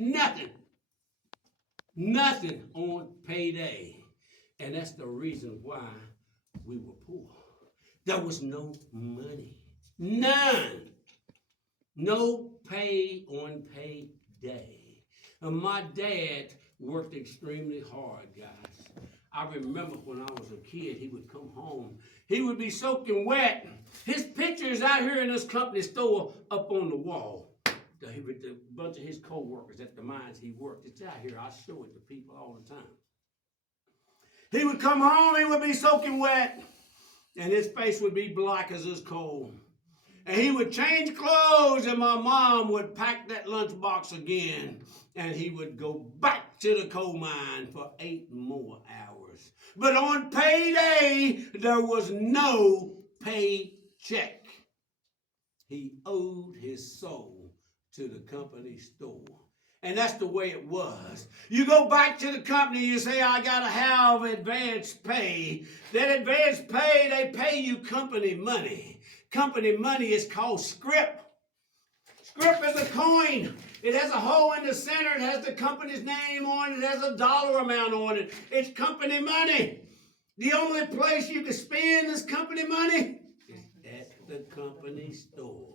Nothing. Nothing on payday. And that's the reason why we were poor. There was no money. None. No pay on payday. And my dad worked extremely hard, guys. I remember when I was a kid, he would come home. He would be soaking wet. His pictures out here in this company store up on the wall. With a bunch of his co-workers at the mines he worked. It's out here. I show it to people all the time. He would come home, he would be soaking wet, and his face would be black as his coal. And he would change clothes, and my mom would pack that lunchbox again, and he would go back to the coal mine for 8 more hours. But on payday, there was no paycheck. He owed his soul to the company store. And that's the way it was. You go back to the company, you say, I got to have advance pay. That advance pay, they pay you company money. Company money is called scrip. Scrip is a coin. It has a hole in the center. It has the company's name on it. It has a dollar amount on it. It's company money. The only place you can spend this company money is at the company store.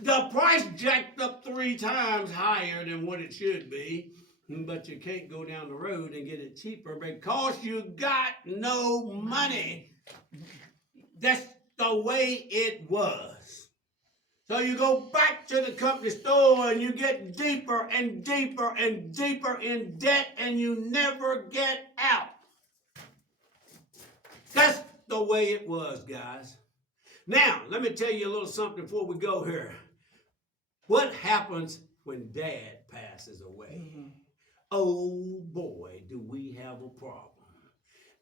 The price jacked up 3 times higher than what it should be, but you can't go down the road and get it cheaper because you got no money. That's the way it was. So you go back to the company store and you get deeper and deeper and deeper in debt and you never get out. That's the way it was, guys. Now, let me tell you a little something before we go here. What happens when Dad passes away? Oh boy, do we have a problem.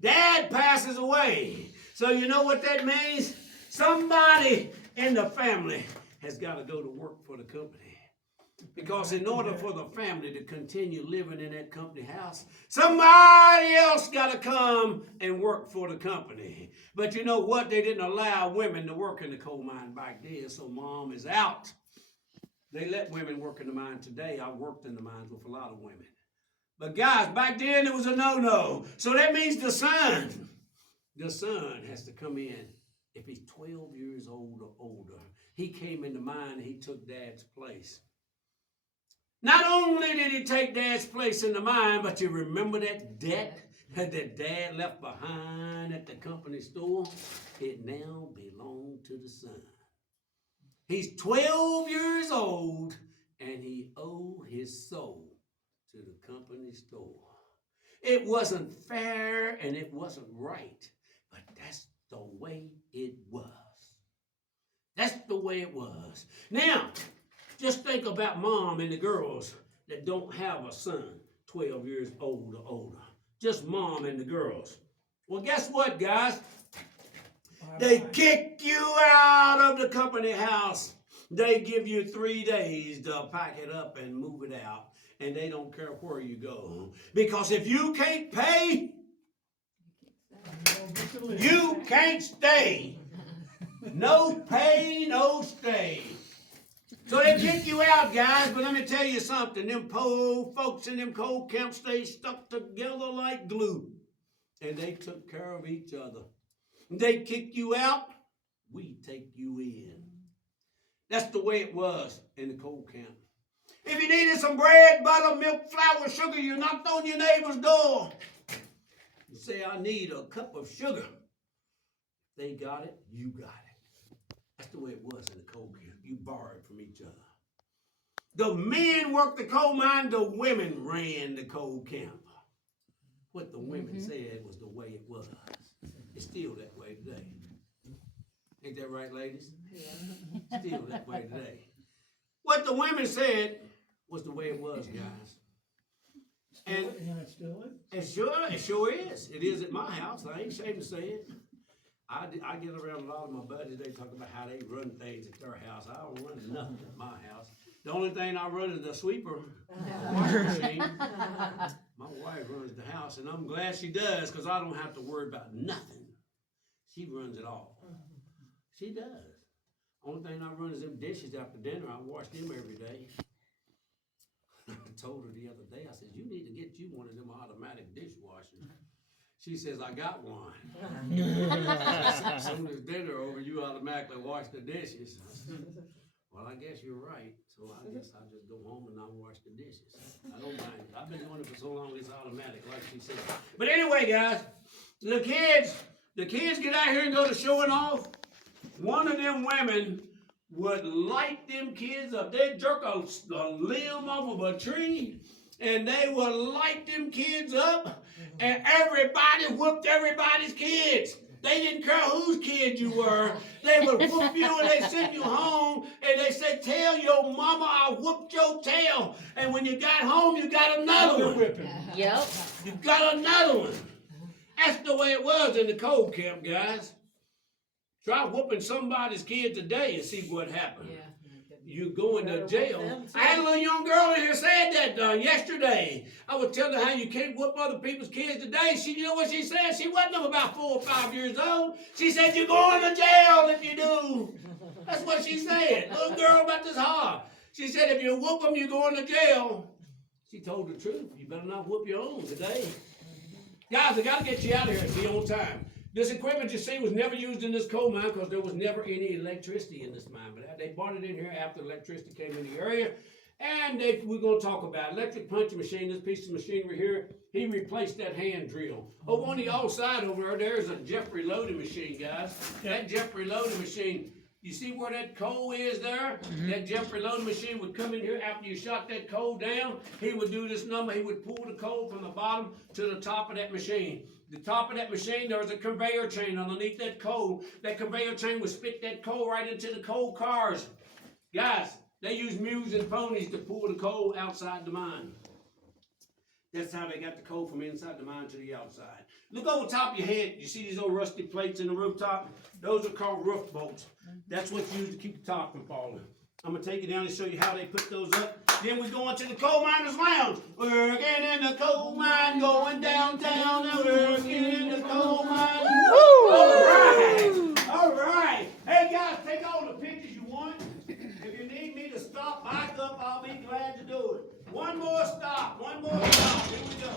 Dad passes away. So you know what that means? Somebody in the family has got to go to work for the company. Because in order for the family to continue living in that company house, somebody else got to come and work for the company. But you know what? They didn't allow women to work in the coal mine back then, so Mom is out. They let women work in the mine today. I worked in the mines with a lot of women. But guys, back then it was a no-no. So that means the son has to come in. If he's 12 years old or older, he came in the mine and he took Dad's place. Not only did he take Dad's place in the mine, but you remember that debt that Dad left behind at the company store? It now belonged to the son. He's 12 years old, and he owed his soul to the company store. It wasn't fair, and it wasn't right, but that's the way it was. That's the way it was. Now, just think about Mom and the girls that don't have a son 12 years old or older. Just Mom and the girls. Well, guess what, guys? They kick you out of the company house. They give you 3 days to pack it up and move it out. And they don't care where you go. Because if you can't pay, you can't stay. No pay, no stay. So they kick you out, guys. But let me tell you something. Them poor folks in them coal camps, they stuck together like glue. And they took care of each other. They kick you out, we take you in. That's the way it was in the coal camp. If you needed some bread, butter, milk, flour, sugar, you knocked on your neighbor's door. You say, I need a cup of sugar. They got it, you got it. That's the way it was in the coal camp. You borrowed from each other. The men worked the coal mine, the women ran the coal camp. What the women said was the way it was. It's still that way today. Ain't that right, ladies? Yeah. Still that way today. What the women said was the way it was, guys. And it still is. It sure is. It is at my house. I ain't ashamed to say it. I get around a lot of my buddies. They talk about how they run things at their house. I don't run nothing at my house. The only thing I run is the sweeper, washing machine. My wife runs the house, and I'm glad she does because I don't have to worry about nothing. She runs it all. She does. Only thing I run is them dishes after dinner. I wash them every day. told her the other day, I said, you need to get you one of them automatic dishwashers. She says, I got one. As soon as dinner over, you automatically wash the dishes. I said, well, I guess you're right. So I guess I'll just go home and I'll wash the dishes. I don't mind it. I've been doing it for so long, it's automatic, like she said. But anyway, guys, the kids get out here and go to showing off. One of them women would light them kids up. They'd jerk a limb off of a tree, and they would light them kids up, and everybody whooped everybody's kids. They didn't care whose kid you were. They would whoop you, and they send you home, and they said, tell your mama I whooped your tail. And when you got home, you got another one. Yep. You got another one. That's the way it was in the coal camp, guys. Try whooping somebody's kid today and see what happens. Yeah. You going to jail. I had a little young girl in here said that yesterday. I was telling her how you can't whoop other people's kids today. You know what she said? She wasn't about 4 or 5 years old. She said, you're going to jail if you do. That's what she said. Little girl about this hard. She said, if you whoop them, you're going to jail. She told the truth. You better not whoop your own today. Guys, I got to get you out of here and be on time. This equipment you see was never used in this coal mine because there was never any electricity in this mine. But they brought it in here after electricity came in the area. And we're going to talk about electric punching machine, this piece of machinery here. He replaced that hand drill. Over on the outside over there's a Jeffrey loading machine, guys. That Jeffrey loading machine, you see where that coal is there? Mm-hmm. That Jeffrey loading machine would come in here after you shot that coal down. He would do this number. He would pull the coal from the bottom to the top of that machine. The top of that machine, there was a conveyor chain underneath that coal. That conveyor chain would spit that coal right into the coal cars. Guys, they use mules and ponies to pull the coal outside the mine. That's how they got the coal from inside the mine to the outside. Look over the top of your head. You see these old rusty plates in the rooftop? Those are called roof bolts. That's what's used to keep the top from falling. I'm going to take you down and show you how they put those up. Then we go into the coal miners' lounge. Working in the coal mine, going downtown, and working in the coal mine. Woo! All right. All right. Hey, guys, take all the pictures you want. If you need me to stop, back up, I'll be glad to do it. One more stop. One more stop. Here we go.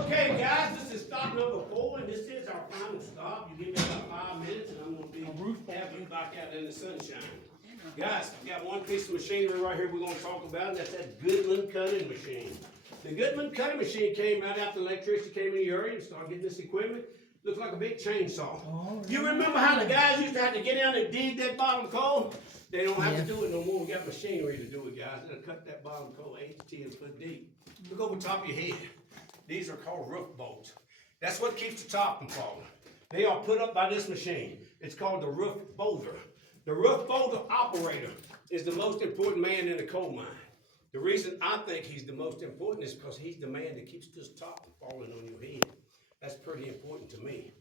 Okay, guys, this is stop number 4, and this is our final stop. You give me about 5 minutes, and I'm going to have you back out in the sunshine. Guys, I've got one piece of machinery right here we're going to talk about, and that's that Goodman cutting machine. The Goodman cutting machine came right after electricity came in the area and started getting this equipment. Looks like a big chainsaw. Oh, you remember how the guys used to have to get down and dig that bottom coal? They don't have to do it no more. We got machinery to do it, guys. They'll cut that bottom coal 8 to 10 foot deep. Look over the top of your head. These are called roof bolts. That's what keeps the top from falling. They are put up by this machine. It's called the roof boulder. The roof boulder operator is the most important man in the coal mine. The reason I think he's the most important is because he's the man that keeps this top from falling on your head. That's pretty important to me.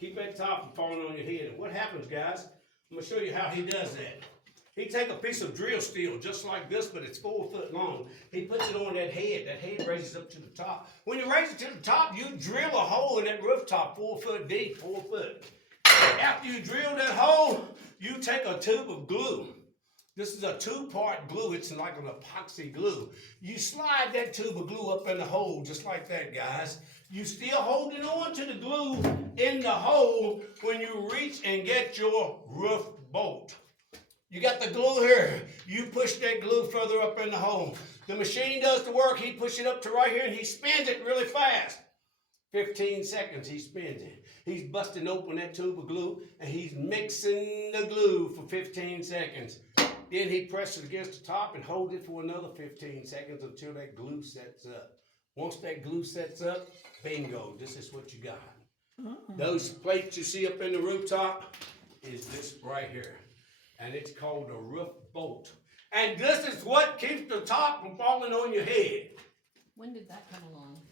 Keep that top from falling on your head. And what happens, guys, I'm going to show you how he does that. He take a piece of drill steel just like this, but it's 4 foot long. He puts it on that head. That head raises up to the top. When you raise it to the top, you drill a hole in that rooftop 4 foot deep, 4 foot. After you drill that hole, you take a tube of glue. This is a 2-part glue. It's like an epoxy glue. You slide that tube of glue up in the hole just like that, guys. You still holding on to the glue in the hole when you reach and get your roof bolt. You got the glue here. You push that glue further up in the hole. The machine does the work. He pushes it up to right here and he spins it really fast. 15 seconds he spins it. He's busting open that tube of glue and he's mixing the glue for 15 seconds. Then he presses against the top and holds it for another 15 seconds until that glue sets up. Once that glue sets up, bingo, this is what you got. Those plates you see up in the rooftop is this right here. And it's called a roof bolt. And this is what keeps the top from falling on your head. When did that come along?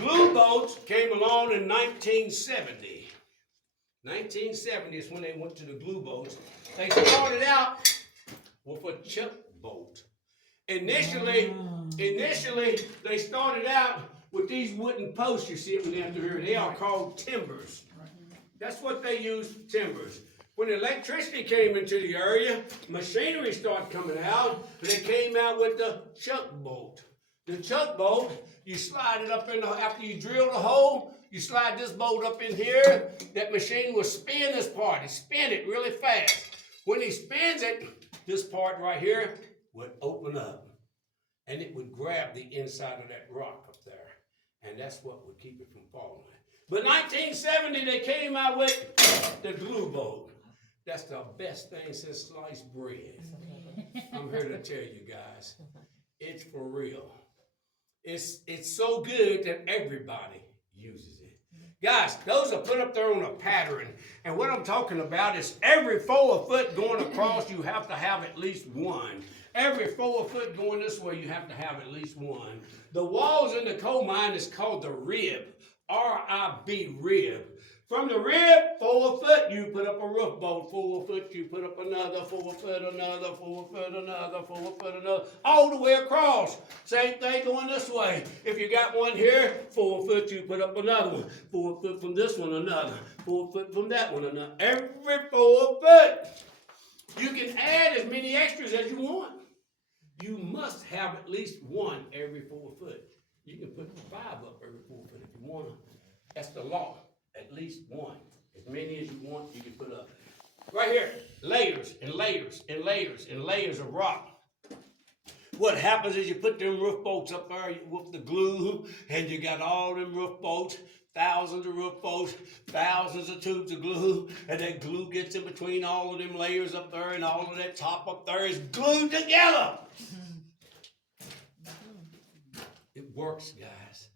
Glue bolts came along in 1970. 1970 is when they went to the glue bolts. They started out with a chip bolt. Initially, they started out with these wooden posts you see them down here. They are called timbers. That's what they use, timbers. When electricity came into the area, machinery started coming out, and they came out with the chuck bolt. The chuck bolt, you slide it up in the, after you drill the hole, you slide this bolt up in here, that machine will spin this part. It spin it really fast. When he spins it, this part right here would open up, and it would grab the inside of that rock up there, and that's what would keep it from falling. But 1970, they came out with the glue bolt. That's the best thing since sliced bread. I'm here to tell you guys, it's for real. It's so good that everybody uses it. Guys, those are put up there on a pattern. And what I'm talking about is every 4 foot going across, you have to have at least one. Every 4 foot going this way, you have to have at least one. The walls in the coal mine is called the rib, R-I-B, rib. From the rib, 4 foot, you put up a roof bolt. 4 foot, you put up another. 4 foot, another. 4 foot, another. 4 foot, another. All the way across. Same thing going this way. If you got one here, 4 foot, you put up another one. 4 foot from this one, another. 4 foot from that one, another. Every 4 foot. You can add as many extras as you want. You must have at least one every 4 foot. You can put 5 up every 4 foot if you want to. That's the law. At least one. As many as you want, you can put up. Right here, layers and layers and layers and layers of rock. What happens is you put them roof bolts up there with the glue, and you got all them roof bolts, thousands of roof bolts, thousands of tubes of glue, and that glue gets in between all of them layers up there, and all of that top up there is glued together. It works, guys.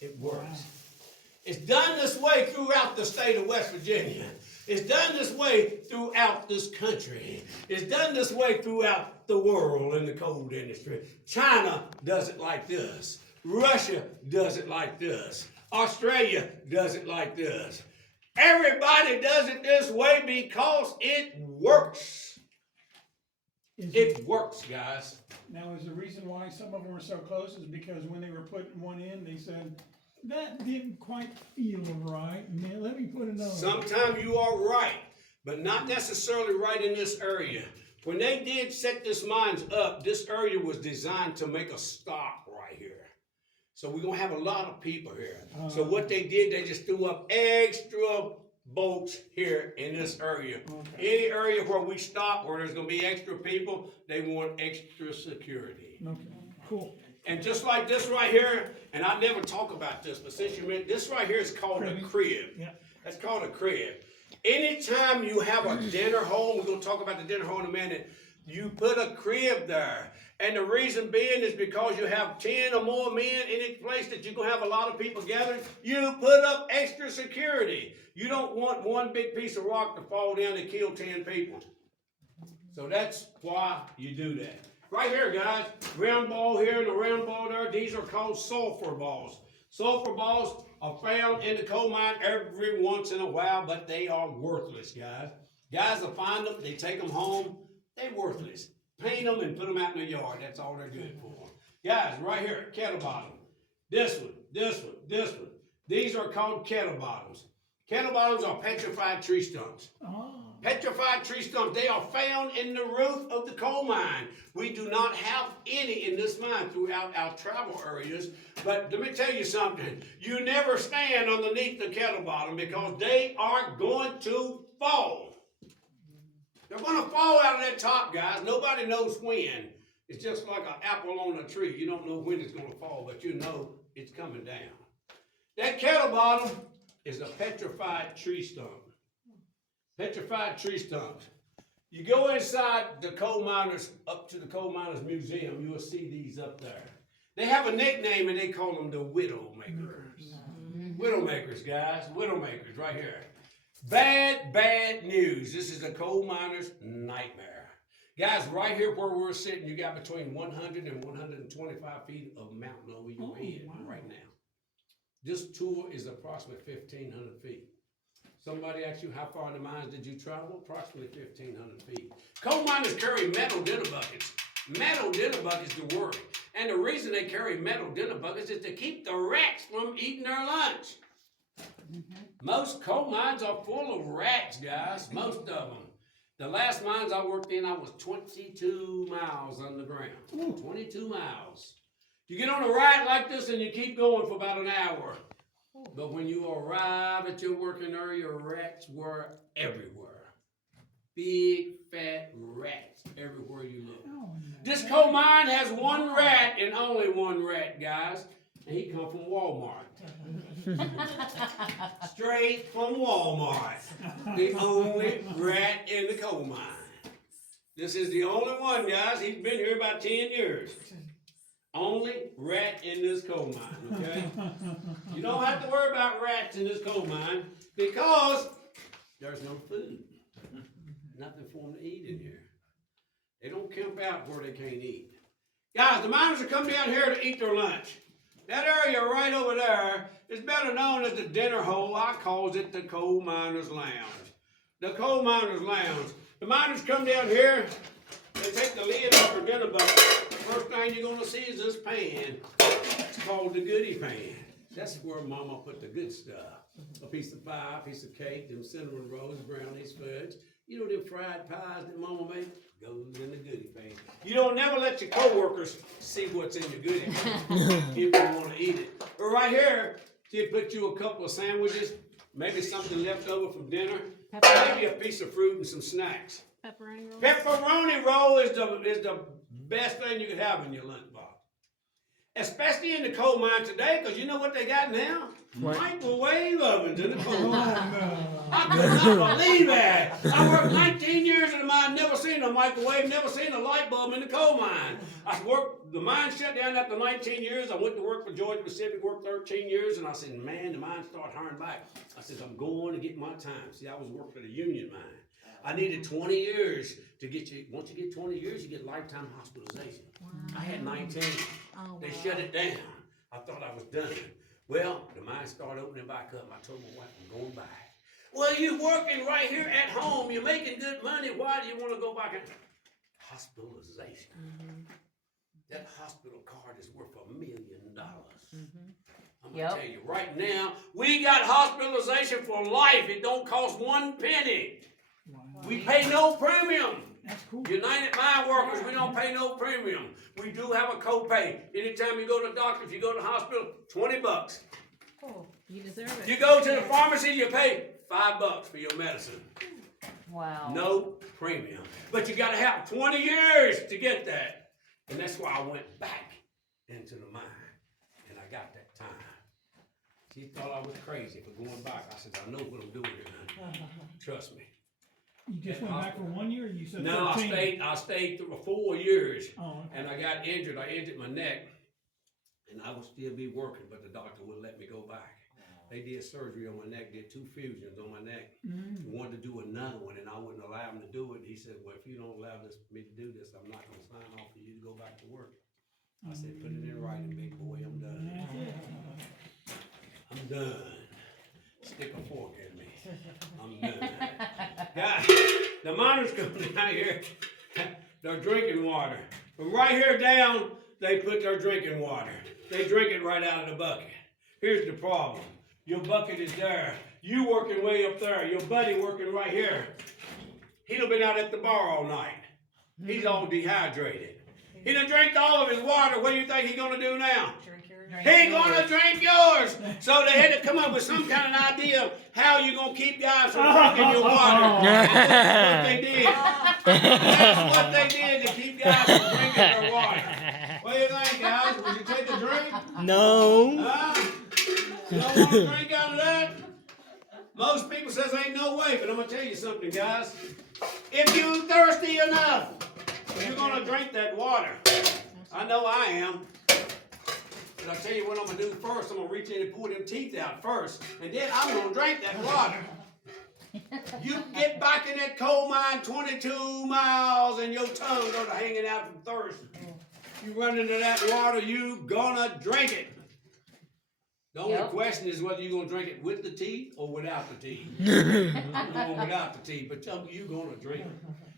It works. It's done this way throughout the state of West Virginia. It's done this way throughout this country. It's done this way throughout the world in the coal industry. China does it like this. Russia does it like this. Australia does it like this. Everybody does it this way because it works. It works, guys. Now, is the reason why some of them are so close is because when they were putting one in, they said, that didn't quite feel right. Man, let me put another. Sometimes you are right, but not necessarily right in this area. When they did set this mines up, this area was designed to make a stop right here. So we're going to have a lot of people here. So what they did, they just threw up extra bolts here in this area. Okay. Any area where we stop, where there's going to be extra people, they want extra security. Okay, cool. And just like this right here, and I never talk about this, but since you mentioned, this right here is called a crib. Yeah. That's called a crib. Anytime you have a dinner home, we're going to talk about the dinner home in a minute, you put a crib there. And the reason being is because you have 10 or more men in a place that you're going to have a lot of people gathered, you put up extra security. You don't want one big piece of rock to fall down and kill 10 people. So that's why you do that. Right here, guys, round ball here and a round ball there, these are called sulfur balls. Sulfur balls are found in the coal mine every once in a while, but they are worthless, guys. Guys will find them, they take them home, they're worthless. Paint them and put them out in the yard, that's all they're good for. Guys, right here, kettle bottom. This one, this one, this one. These are called kettle bottoms. Kettle bottoms are petrified tree stumps. Oh. Petrified tree stumps, they are found in the roof of the coal mine. We do not have any in this mine throughout our travel areas. But let me tell you something. You never stand underneath the kettle bottom because they are going to fall. They're going to fall out of that top, guys. Nobody knows when. It's just like an apple on a tree. You don't know when it's going to fall, but you know it's coming down. That kettle bottom is a petrified tree stump. Petrified tree stumps. You go inside the coal miners, up to the coal miners museum, you will see these up there. They have a nickname and they call them the Widowmakers. Widowmakers, guys, Widowmakers right here. Bad, bad news. This is a coal miner's nightmare. Guys, right here where we're sitting, you got between 100 and 125 feet of mountain over your head right now. This tour is approximately 1,500 feet. Somebody asked you how far in the mines did you travel? Approximately 1,500 feet. Coal miners carry metal dinner buckets metal dinner buckets to work. And the reason they carry metal dinner buckets is to keep the rats from eating their lunch. Most coal mines are full of rats, guys, most of them. The last mines I worked in, I was 22 miles underground. 22 miles. You get on a ride like this and you keep going for about an hour. But when you arrive at your working area, rats were everywhere. Big, fat rats everywhere you look. This coal mine has one rat and only one rat, guys. And he come from Walmart. Straight from Walmart. The only rat in the coal mine. This is the only one, guys. He's been here about 10 years. Only rat in this coal mine, okay? You don't have to worry about rats in this coal mine because there's no food. Nothing for them to eat in here. They don't camp out where they can't eat. Guys, the miners are coming down here to eat their lunch. That area right over there is better known as the dinner hole. I calls it the coal miners' lounge. The coal miners' lounge. The miners come down here, they take the lid off their dinner bucket. First thing you're gonna see is this pan. It's called the goodie pan. That's where Mama put the good stuff. A piece of pie, a piece of cake, them cinnamon rolls, brownies, fudge. You know them fried pies that Mama made? Goes in the goodie pan. You don't never let your co-workers see what's in the goodie pan if you want to eat it. But right here, she'll put you a couple of sandwiches, maybe something left over from dinner, maybe a piece of fruit and some snacks. Pepperoni rolls? Pepperoni roll is the best thing you could have in your lunchbox. Especially in the coal mine today, because you know what they got now? What? Microwave ovens in the coal mine. I could not believe that. I worked 19 years in the mine, never seen a microwave, never seen a light bulb in the coal mine. I worked, the mine shut down after 19 years. I went to work for Georgia Pacific, worked 13 years, and I said, man, the mine started hiring back. I said, I'm going to get my time. See, I was working at a union mine. I needed 20 years to get you. Once you get 20 years, you get lifetime hospitalization. Wow. I had 19. Oh, they shut it down. I thought I was done. Well, the mine started opening back up. I told my wife, I'm going back. Well, you're working right here at home. You're making good money. Why do you want to go back? Hospitalization. Mm-hmm. That hospital card is worth $1 million. Mm-hmm. I'm going to tell you right now, we got hospitalization for life. It don't cost one penny. Wow. We pay no premium. That's cool. United Mine Workers, we don't pay no premium. We do have a copay. Anytime you go to the doctor, if you go to the hospital, $20. Oh, you deserve it. You go to the pharmacy, you pay $5 for your medicine. Wow. No premium. But you got to have 20 years to get that. And that's why I went back into the mine. And I got that time. She thought I was crazy for going back. I said, I know what I'm doing here, honey. Trust me. You just went back for 1 year, or you said no, 13? I stayed through 4 years. Oh, okay. And I got injured. I injured my neck. And I would still be working, but the doctor wouldn't let me go back. They did surgery on my neck, did 2 fusions on my neck. Mm-hmm. Wanted to do another one, and I wouldn't allow him to do it. He said, well, if you don't allow me to do this, I'm not going to sign off for you to go back to work. I said, put it in writing, big boy, I'm done. I'm done. Stick a fork in me. I'm done. Guys, the miners come down here, they're drinking water. From right here down, they put their drinking water. They drink it right out of the bucket. Here's the problem. Your bucket is there. You working way up there. Your buddy working right here. He done been out at the bar all night. He's all dehydrated. He done drank all of his water. What do you think he's going to do now? He's going to drink yours. So they had to come up with some kind of idea of how you're going to keep guys from drinking your water. That's what they did. That's what they did to keep guys from drinking their water. What do you think, guys? Would you take a drink? No. You don't want to drink out of that? Most people says ain't no way, but I'm going to tell you something, guys. If you're thirsty enough, you're going to drink that water. I know I am. But I'll tell you what I'm going to do first. I'm going to reach in and pull them teeth out first. And then I'm going to drink that water. You get back in that coal mine 22 miles and your tongue goes hanging out from thirst. You run into that water, you gonna drink it. The only question is whether you're gonna drink it with the teeth or without the teeth. I'm going without the teeth, but you're gonna drink it.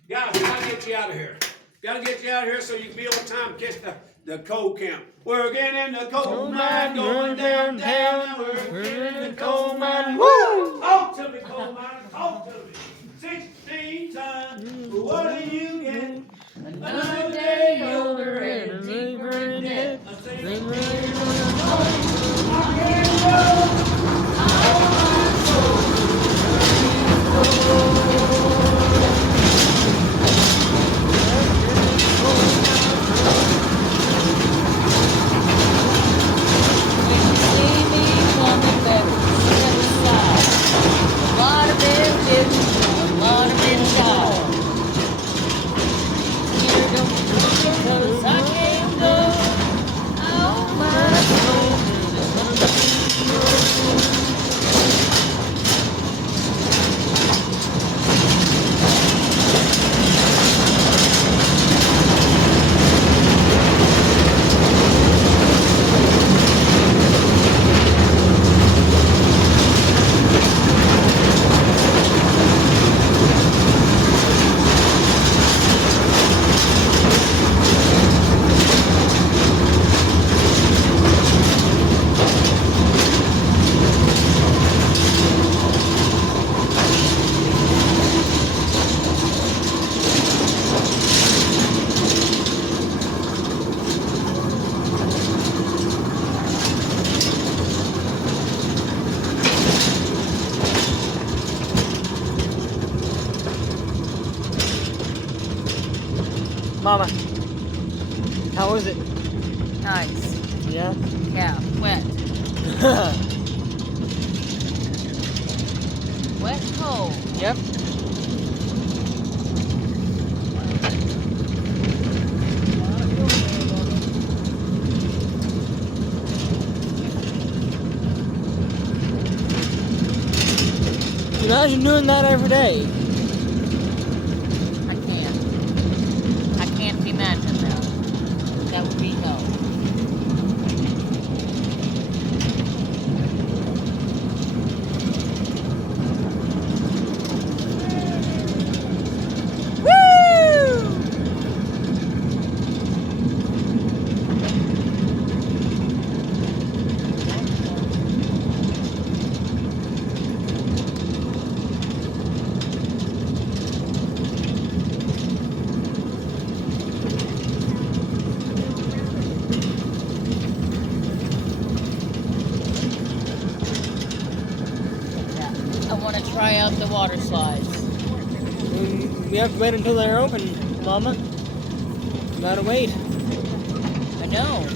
Guys, we gotta get you out of here. Gotta get you out here so you can be on time to catch the coal camp. We're getting in the coal mine, going downtown. We're getting in the coal mine. Woo! Talk to me, coal mine. Talk to me. 16 times. What do you get? Another day older and deeper in debt. Mama, how was it? Nice. Yeah? Yeah, wet. Wet, cold. Yep. Imagine doing that every day. I can't. I can't imagine that. That would be no. I want to try out the water slides. We have to wait until they're open, Mama. You gotta wait. I know.